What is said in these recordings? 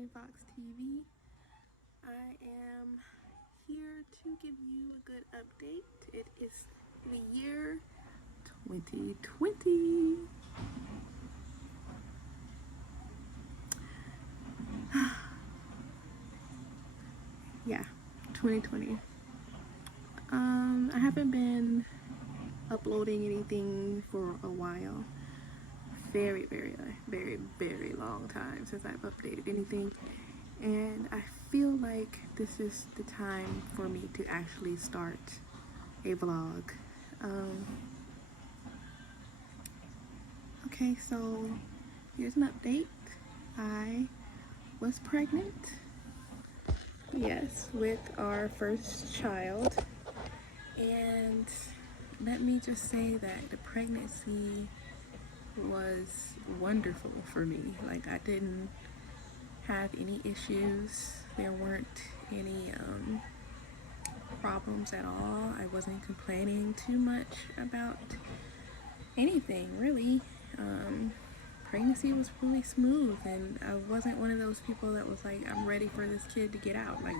Megan Fox TV. I am here to give you a good update. It is the year 2020. Yeah, 2020. I haven't been uploading anything for a while. Very long time since I've updated anything. And I feel like this is the time for me to actually start a vlog. Okay, so here's an update. I was pregnant. Yes, with our first child. And let me just say that the pregnancy was wonderful for me. Like, I didn't have any issues. There weren't any problems at all. I wasn't complaining too much about anything, really. Pregnancy was really smooth, and I wasn't one of those people that was like, I'm ready for this kid to get out. Like,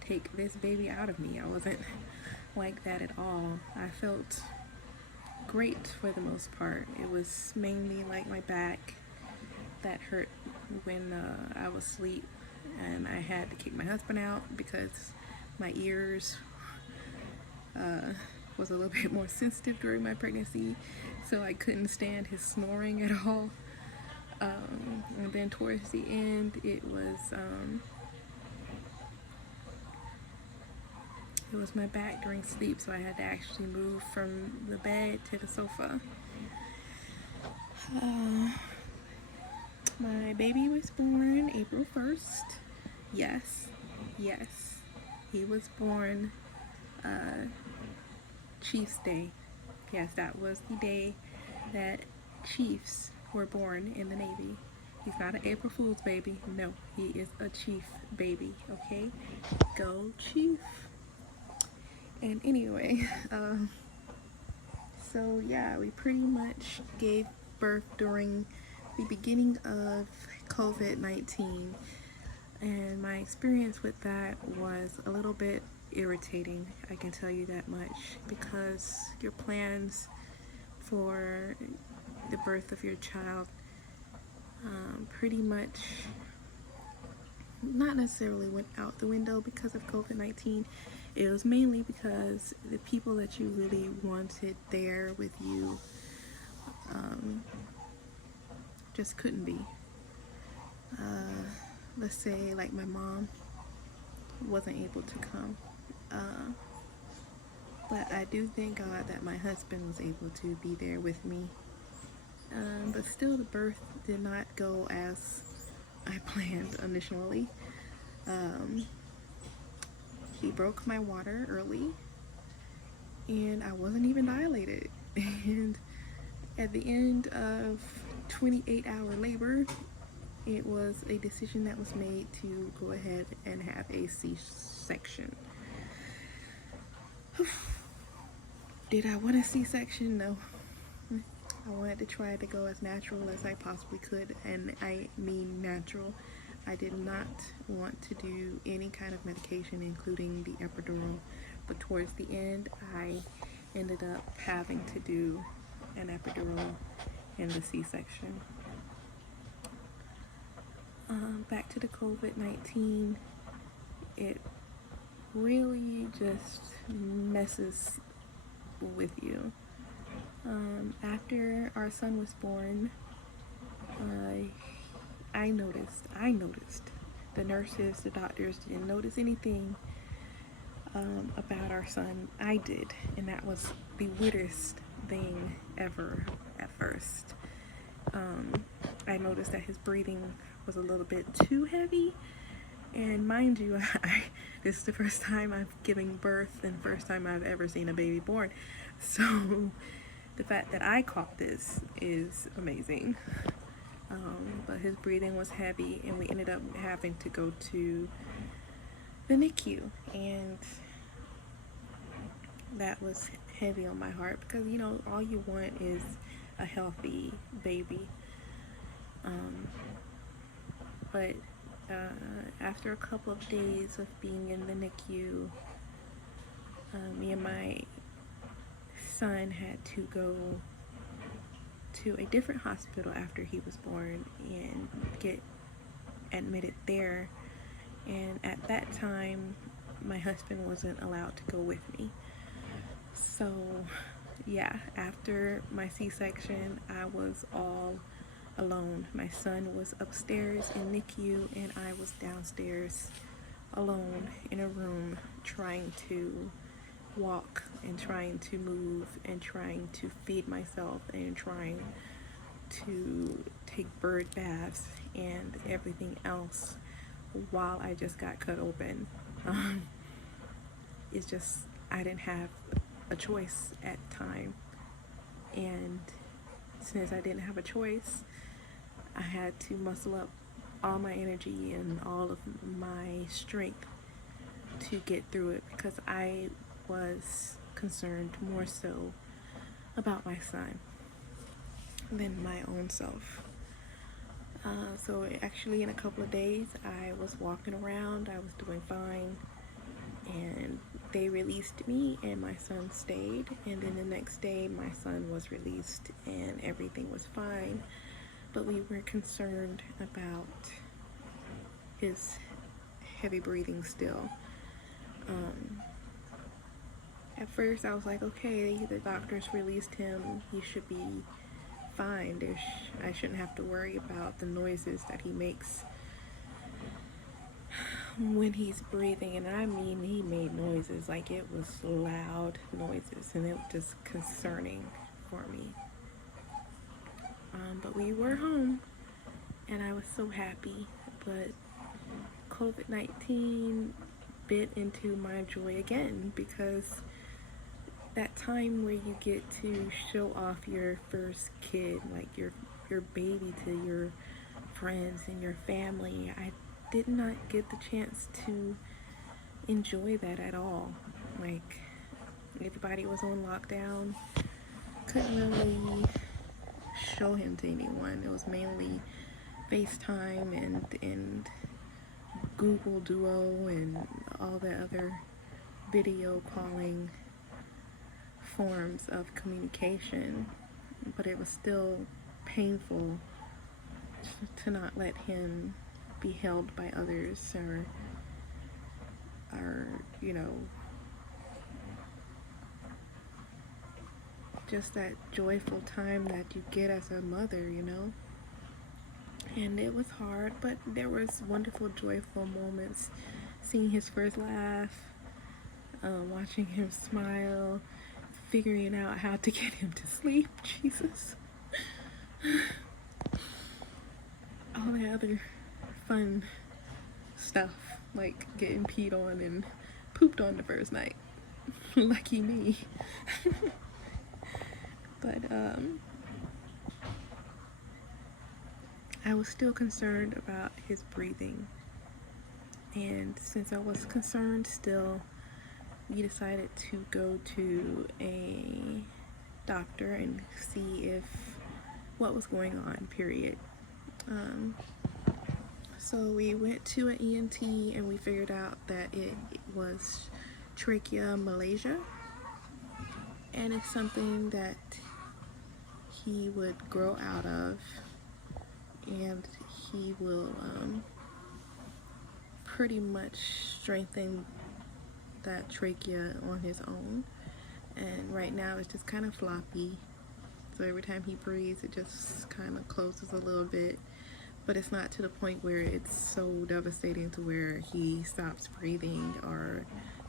take this baby out of me. I wasn't like that at all. I felt great for the most part. It was mainly like my back that hurt when I was asleep, and I had to kick my husband out because my ears was a little bit more sensitive during my pregnancy, so I couldn't stand his snoring at all. And then towards the end, it was my back during sleep, so I had to actually move from the bed to the sofa. My baby was born April 1st. Yes, he was born Chiefs Day. Yes, that was the day that Chiefs were born in the Navy. He's not an April Fool's baby. No, he is a Chief baby, okay? Go Chief. And anyway, so yeah, we pretty much gave birth during the beginning of COVID-19. And my experience with that was a little bit irritating, I can tell you that much, because your plans for the birth of your child pretty much not necessarily went out the window because of COVID-19. It was mainly because the people that you really wanted there with you just couldn't be. Let's say like my mom wasn't able to come. But I do thank God that my husband was able to be there with me. But still, the birth did not go as I planned initially. He broke my water early, and I wasn't even dilated. And at the end of 28-hour labor, it was a decision that was made to go ahead and have a C-section. Did I want a C-section? No. I wanted to try to go as natural as I possibly could, and I mean natural. I did not want to do any kind of medication, including the epidural, but towards the end, I ended up having to do an epidural in the C-section. Back to the COVID-19, it really just messes with you. After our son was born, I noticed the nurses, the doctors didn't notice anything about our son. I did, and that was the weirdest thing ever at first. I noticed that his breathing was a little bit too heavy, and mind you, this is the first time I'm giving birth and first time I've ever seen a baby born, so the fact that I caught this is amazing. But his breathing was heavy, and we ended up having to go to the NICU, and that was heavy on my heart because, you know, all you want is a healthy baby. But After a couple of days of being in the NICU, me and my son had to go to a different hospital after he was born and get admitted there. And at that time, my husband wasn't allowed to go with me. So yeah, after my C-section, I was all alone. My son was upstairs in NICU and I was downstairs alone in a room trying to walk and trying to move and trying to feed myself and trying to take bird baths and everything else while I just got cut open. It's just, I didn't have a choice at the time. And since I didn't have a choice, I had to muscle up all my energy and all of my strength to get through it because I was concerned more so about my son than my own self. So actually in a couple of days I was walking around, I was doing fine, and they released me and my son stayed, and then the next day my son was released and everything was fine, but we were concerned about his heavy breathing still. At first I was like, okay, the doctors released him, he should be fine. I shouldn't have to worry about the noises that he makes when he's breathing. And I mean, he made noises, like it was loud noises, and it was just concerning for me. But we were home and I was so happy. But COVID-19 bit into my joy again, because that time where you get to show off your first kid, like your baby, to your friends and your family, I did not get the chance to enjoy that at all. Like, everybody was on lockdown, couldn't really show him to anyone. It was mainly FaceTime and Google Duo and all the other video calling forms of communication, but it was still painful to not let him be held by others, or you know, just that joyful time that you get as a mother, you know. And it was hard, but there was wonderful, joyful moments. Seeing his first laugh, watching him smile, figuring out how to get him to sleep. Jesus. All the other fun stuff, like getting peed on and pooped on the first night. Lucky me. But I was still concerned about his breathing. And since I was concerned still, we decided to go to a doctor and see what was going on, period. So we went to an ENT and we figured out that it was tracheomalacia, and it's something that he would grow out of, and he will pretty much strengthen that trachea on his own. And right now it's just kind of floppy, so every time he breathes it just kind of closes a little bit, but it's not to the point where it's so devastating to where he stops breathing or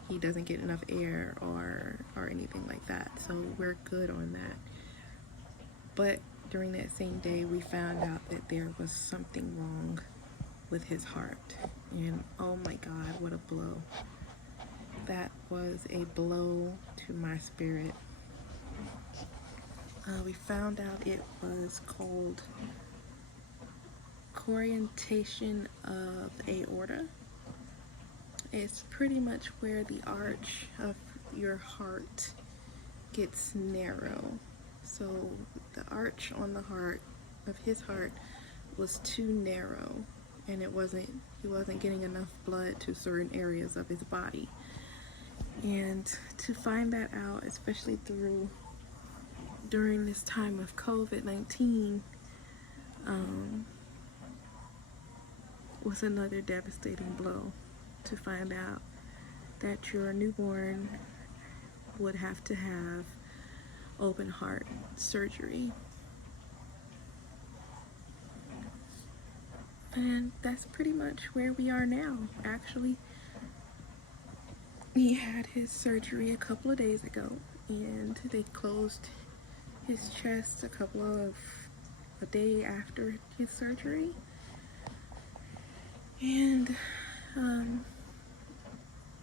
he doesn't get enough air or anything like that. So we're good on that. But during that same day we found out that there was something wrong with his heart, and oh my God, what a blow. That was a blow to my spirit. We found out it was called corrugation of aorta. It's pretty much where the arch of your heart gets narrow. So the arch on the heart of his heart was too narrow, and he wasn't getting enough blood to certain areas of his body. And to find that out, especially during this time of COVID-19, was another devastating blow. To find out that your newborn would have to have open heart surgery. And that's pretty much where we are now. Actually, he had his surgery a couple of days ago, and they closed his chest a day after his surgery. And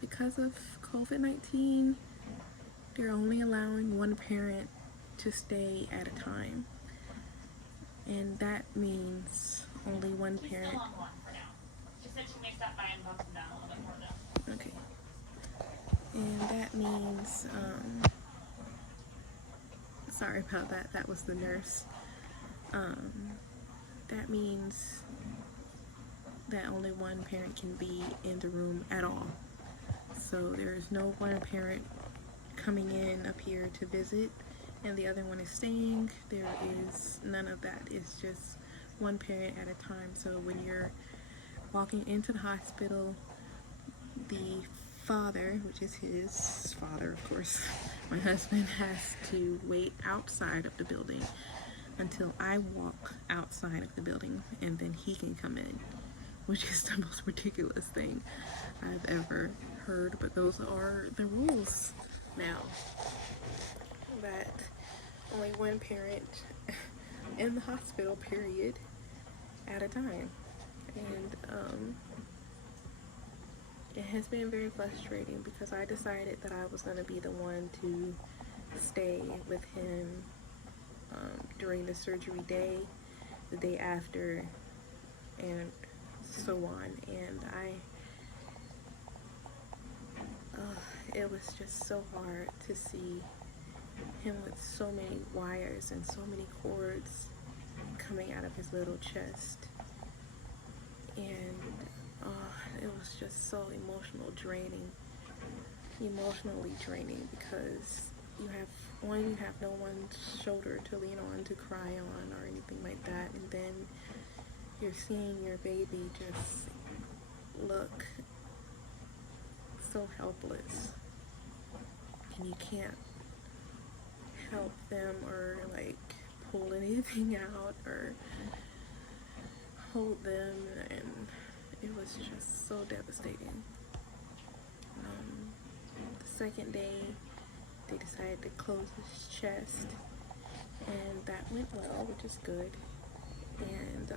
because of COVID-19, they're only allowing one parent to stay at a time. And that means only one parent. Still on one for now. She said she may stop by and bump them down a little bit more though. Okay. And that means, sorry about that, that was the nurse. That means that only one parent can be in the room at all. So there's no one parent coming in up here to visit and the other one is staying. There is none of that. It's just one parent at a time. So when you're walking into the hospital, the father, which is his father, of course, my husband, has to wait outside of the building until I walk outside of the building, and then he can come in, which is the most ridiculous thing I've ever heard, but those are the rules now, that only one parent in the hospital, period, at a time. And it has been very frustrating because I decided that I was going to be the one to stay with him during the surgery day, the day after, and so on. And it was just so hard to see him with so many wires and so many cords coming out of his little chest. And it was just so emotionally draining because you have no one's shoulder to lean on, to cry on, or anything like that, and then you're seeing your baby just look so helpless, and you can't help them or like pull anything out or hold them, and it was just so devastating. The second day, they decided to close his chest, and that went well, which is good. And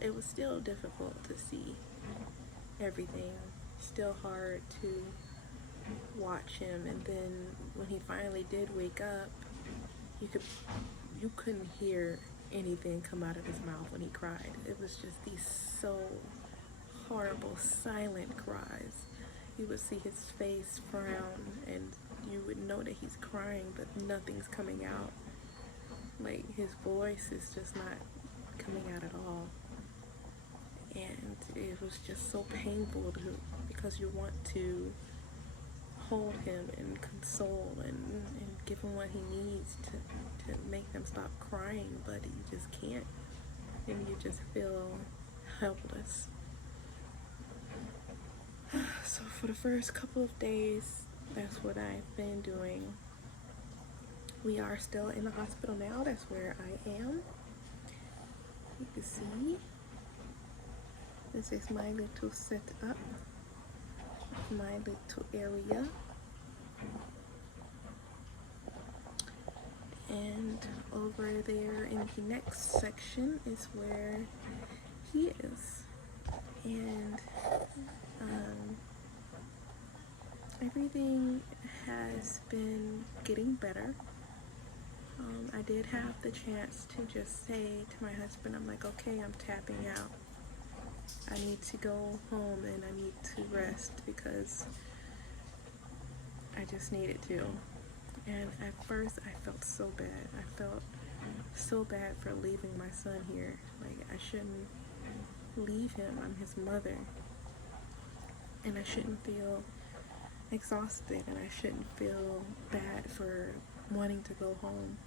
it was still difficult to see everything, still hard to watch him. And then when he finally did wake up, you couldn't hear anything come out of his mouth when he cried. It was just these so horrible silent cries. You would see his face frown and you would know that he's crying, but nothing's coming out. Like, his voice is just not coming out at all. And it was just so painful because you want to hold him and console and give him what he needs to make them stop crying, but you just can't, and you just feel helpless. So for the first couple of days, that's what I've been doing. We are still in the hospital now. That's where I am. You can see this is my little setup, my little area. And over there in the next section is where he is. And everything has been getting better. I did have the chance to just say to my husband, I'm like, okay, I'm tapping out. I need to go home and I need to rest because I just needed to. And at first I felt so bad. I felt so bad for leaving my son here. Like, I shouldn't leave him. I'm his mother. And I shouldn't feel exhausted, and I shouldn't feel bad for wanting to go home.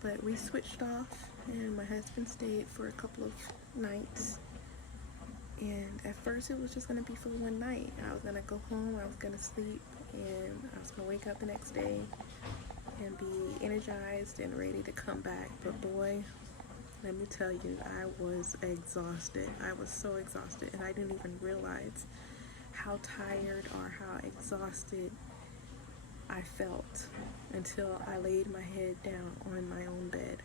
But we switched off, and my husband stayed for a couple of nights. And at first it was just going to be for one night. I was going to go home, I was going to sleep, and I was going to wake up the next day and be energized and ready to come back. But boy, let me tell you, I was exhausted. I was so exhausted, and I didn't even realize how tired or how exhausted I felt until I laid my head down on my own bed.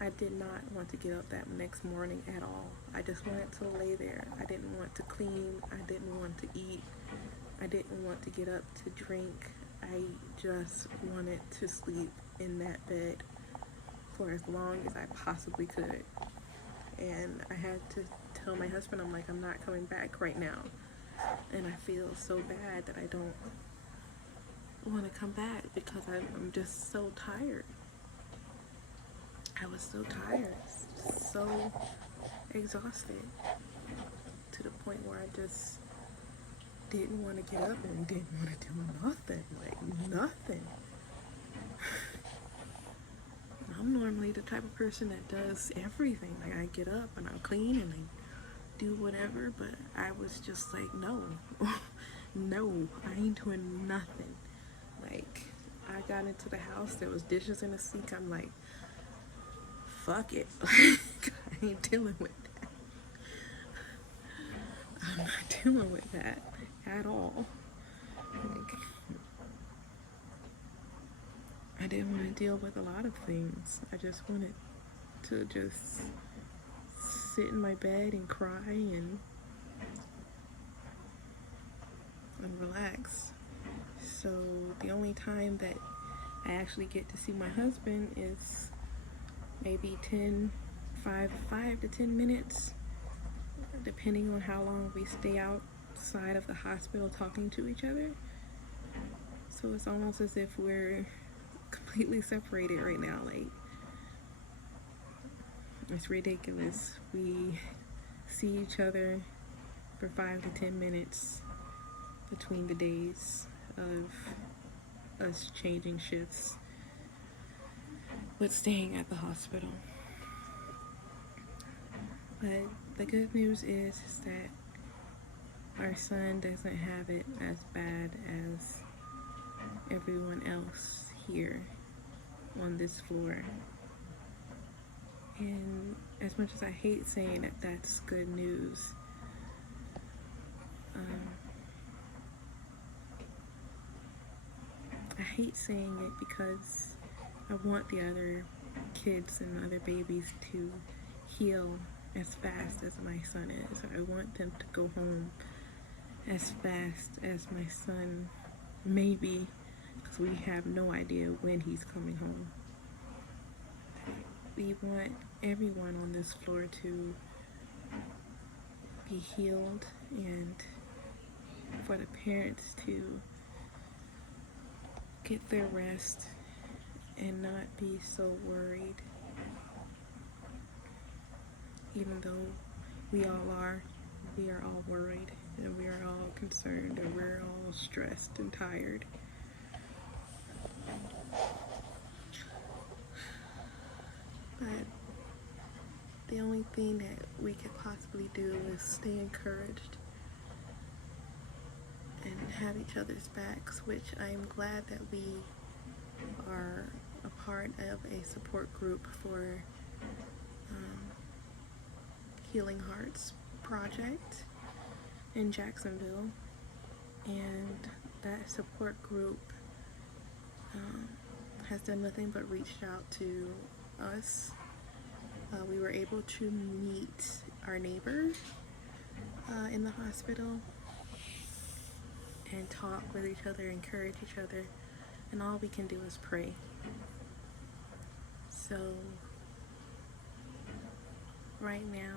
I did not want to get up that next morning at all. I just wanted to lay there. I didn't want to clean. I didn't want to eat. I didn't want to get up to drink. I just wanted to sleep in that bed for as long as I possibly could. And I had to tell my husband, I'm like, I'm not coming back right now. And I feel so bad that I don't want to come back because I'm just so tired. I was so tired, so exhausted, to the point where I just didn't want to get up and didn't want to do nothing, like nothing. I'm normally the type of person that does everything. Like, I get up and I clean and I do whatever, but I was just like, no, no, I ain't doing nothing. Like, I got into the house, there was dishes in the sink. I'm like, fuck it. I ain't dealing with that. I'm not dealing with that at all. Like, I didn't want to deal with a lot of things. I just wanted to just sit in my bed and cry and relax. So the only time that I actually get to see my husband is maybe 5 to 10 minutes, depending on how long we stay outside of the hospital talking to each other. So it's almost as if we're completely separated right now. Like, it's ridiculous. We see each other for 5 to 10 minutes between the days of us changing shifts with staying at the hospital. But the good news is that our son doesn't have it as bad as everyone else here on this floor. And as much as I hate saying that that's good news, I hate saying it because I want the other kids and other babies to heal as fast as my son is. I want them to go home as fast as my son may be, because we have no idea when he's coming home. We want everyone on this floor to be healed, and for the parents to get their rest and not be so worried. Even though we are all worried, and we are all concerned, and we're all stressed and tired. But the only thing that we could possibly do is stay encouraged and have each other's backs, which I am glad that we are a part of a support group for Healing Hearts Project in Jacksonville. And that support group has done nothing but reached out to us. We were able to meet our neighbor in the hospital and talk with each other, encourage each other, and all we can do is pray. So right now,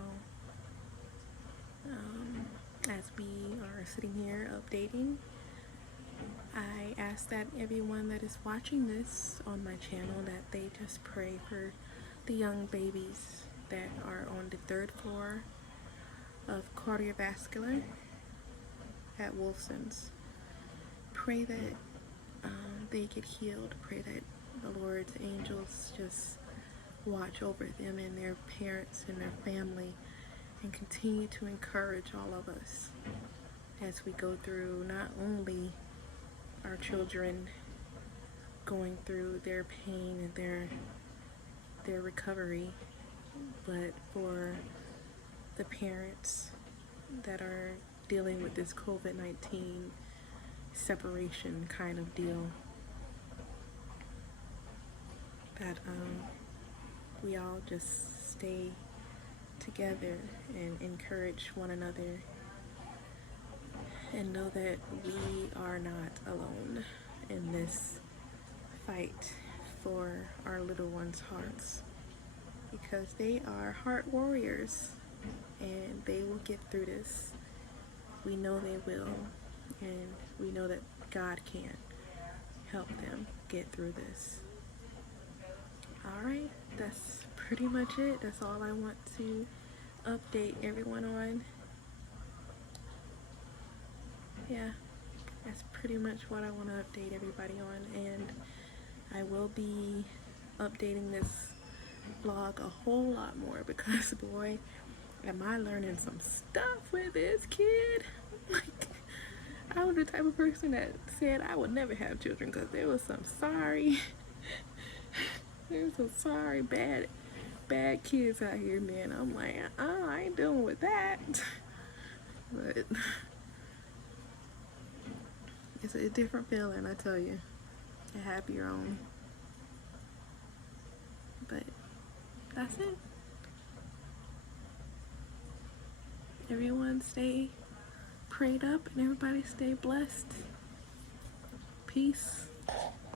as we are sitting here updating, I ask that everyone that is watching this on my channel, that they just pray for the young babies that are on the third floor of cardiovascular at Wilson's. Pray that they get healed. Pray that the Lord's angels just watch over them and their parents and their family, and continue to encourage all of us as we go through not only our children going through their pain and their recovery, but for the parents that are dealing with this COVID-19 separation kind of deal, that we all just stay together and encourage one another, and know that we are not alone in this fight for our little ones' hearts, because they are heart warriors and they will get through this. We know they will, and we know that God can help them get through this. Alright, that's pretty much it. That's all I want to update everyone on. Yeah, that's pretty much what I want to update everybody on, and I will be updating this vlog a whole lot more, because boy, am I learning some stuff with this kid. Like, I was the type of person that said I would never have children because there was some sorry bad kids out here, man. I'm like, I ain't dealing with that. But it's a different feeling, I tell you, to have your own. But that's it. Everyone stay prayed up and everybody stay blessed. Peace.